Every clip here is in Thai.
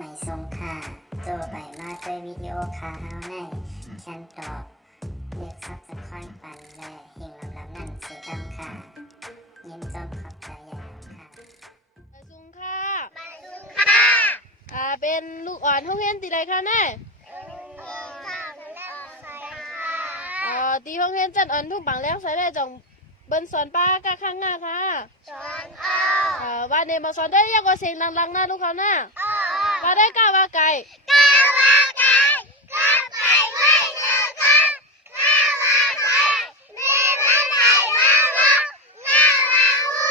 ไม่ทรงค่าโจไปมาด้วยวิดีโอคาเฮาในแคนตอบเรียกซับสไครป์ปันและหิ่งลำนั่นเสียดำค่ะยินจมขอบใจใหญ่ค่ะมาซุงค่ะ มาซุงค่ะ เป็นลูกอ่อนเฮาเฮียนตีไรคะแน่ตีห้องเฮียนจัดอ่อนทุกบังแล้วใส่ได้จงเบิ้นสอนป้ากะข้างหน้าค่ะสอนอ้อว่าเนมาสอนได้ยังกว่าเสียงลังๆหน้าลูกเขาหน้าว่าได้ก้าวว่าไก่ก้าวว่าไก่ก้าวไก่ไว้เนื้อกันข้าวว่าไก่เนื้อมันไก่ข้าวว่าหน้าว่าหู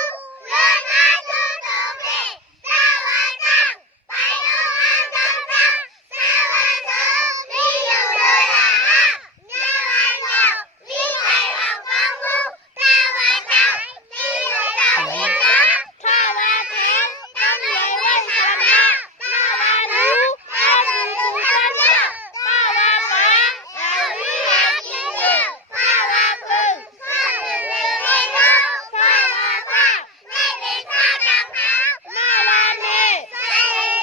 เลือดน้ำชุ่มตุ่มพี่ก้าวว่าจังไปดูห้างจังจังสวัสดีนี่อยู่เลยล่ะฮะหน้าว่าเหงาลิ้นไข่หวังฟังมูก้าวว่าจังนี่เลยล่ะพี่นะข้าวว่าแทนต้องใหญ่ไว้ชนะก้าวว่าหนูก้าวว่าจุ๊จันเนาะก้าวว่าปลาเราไม่อยากกินเนื้อข้าวว่าพึ่งข้าวหนึ่งไม่ได้นกข้าวว่าฟ้าไม่เป็นข้าวดังเท้า หน้าว่าเน ใส่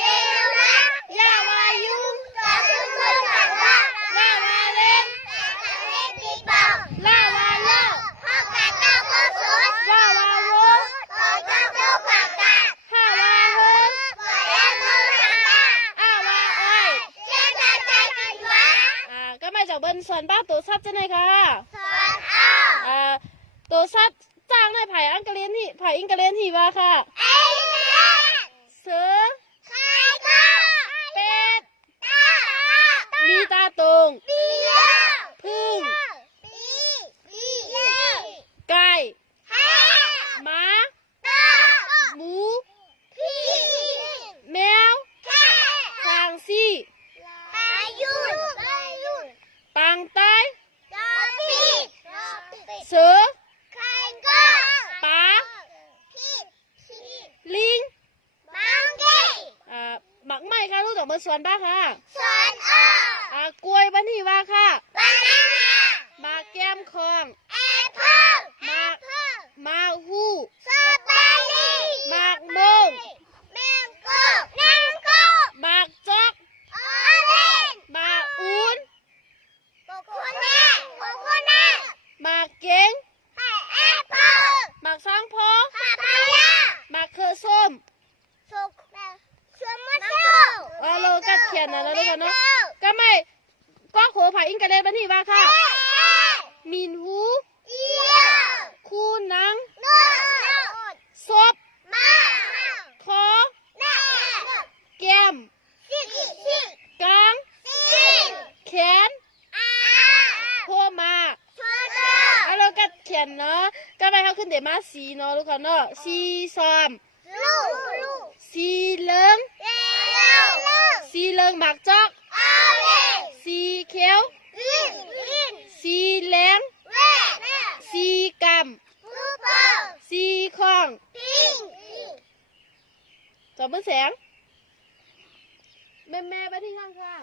เดียวนะ ย่าว่ายุง ก็คือมือกันว่า ย่าว่าเล่น แต่ทะเลปีเป่า ล่าว่าเล่า พ่อกันเจ้าก็สวน ย่าว่าโว ต่อเจ้าเจ้าปากกา ห้าว่าเฮิง บ่ได้มือกันตา อ้าว่าอ้อย เชื่อใจใจกินวะ ก็มาจากเบิ้นสอนป้าตัวซับจะไหนค่ะ สอนอ้อ ตัวซัดจ้างในไผ่อังกะเลียนที่ไผ่อิงกะเลียนที่ว่าค่ะ ไอ้เลี้ยง เสือ ใครก็ เป็ด ตา มีตาตรง เลี้ยง พึ่ง เลี้ยง ไก่ แฮ่ หมา ตา หมู พี่ แมว แค่ ทางซี่ อายุอายุ ปังใต้ จอพี่ เสือ ใครก็ ปลา พี่ ลิง มังกี้ หมักไหม้ค่ะลูกดอกมันสวนบ้าค่ะ สอนอ้อก ล้วยบันทีว่าค่ะ บานาน่า หมากแก้มคอง แอปเปิ้ล หมากหมากฮู้ สตรอเบอรี่ หมากโมง แมงโก้แมงโก้ หมากจอก ออเรนจ์ หมากอูน โคโคนัท หมากเก๋ง แอปเปิ้ล หมากสังพอ ปาปายา หมากเครือส้ม สุกชวมะโซ่ โลกัดเขียนนะแล้วด้วยกันเนาะก็ไม่ก็โขไผ่อิงกะเลบันทีว่าค่ะ มินฮู เยี่ยม คูนัง โน่น ศพ มา คอ แม่ แก้ม สิสิ กลาง สิน แขน อา โพมา ชวโต โลกัดเขียนเนาะก็ไม่เขาขึ้นเดมาสีเนาะลูกเขาเนาะสีซ้อม ลูก สีเหลือง เร็ว สีเหลืองหมากจอก อาเรนจ์ สีเขียว ลิน สีแหลง เร่ สีก ลูกเปิล ำสีข้อง พิง จอมเบิ้งแสงแม่ไปที่ข้างค่ะ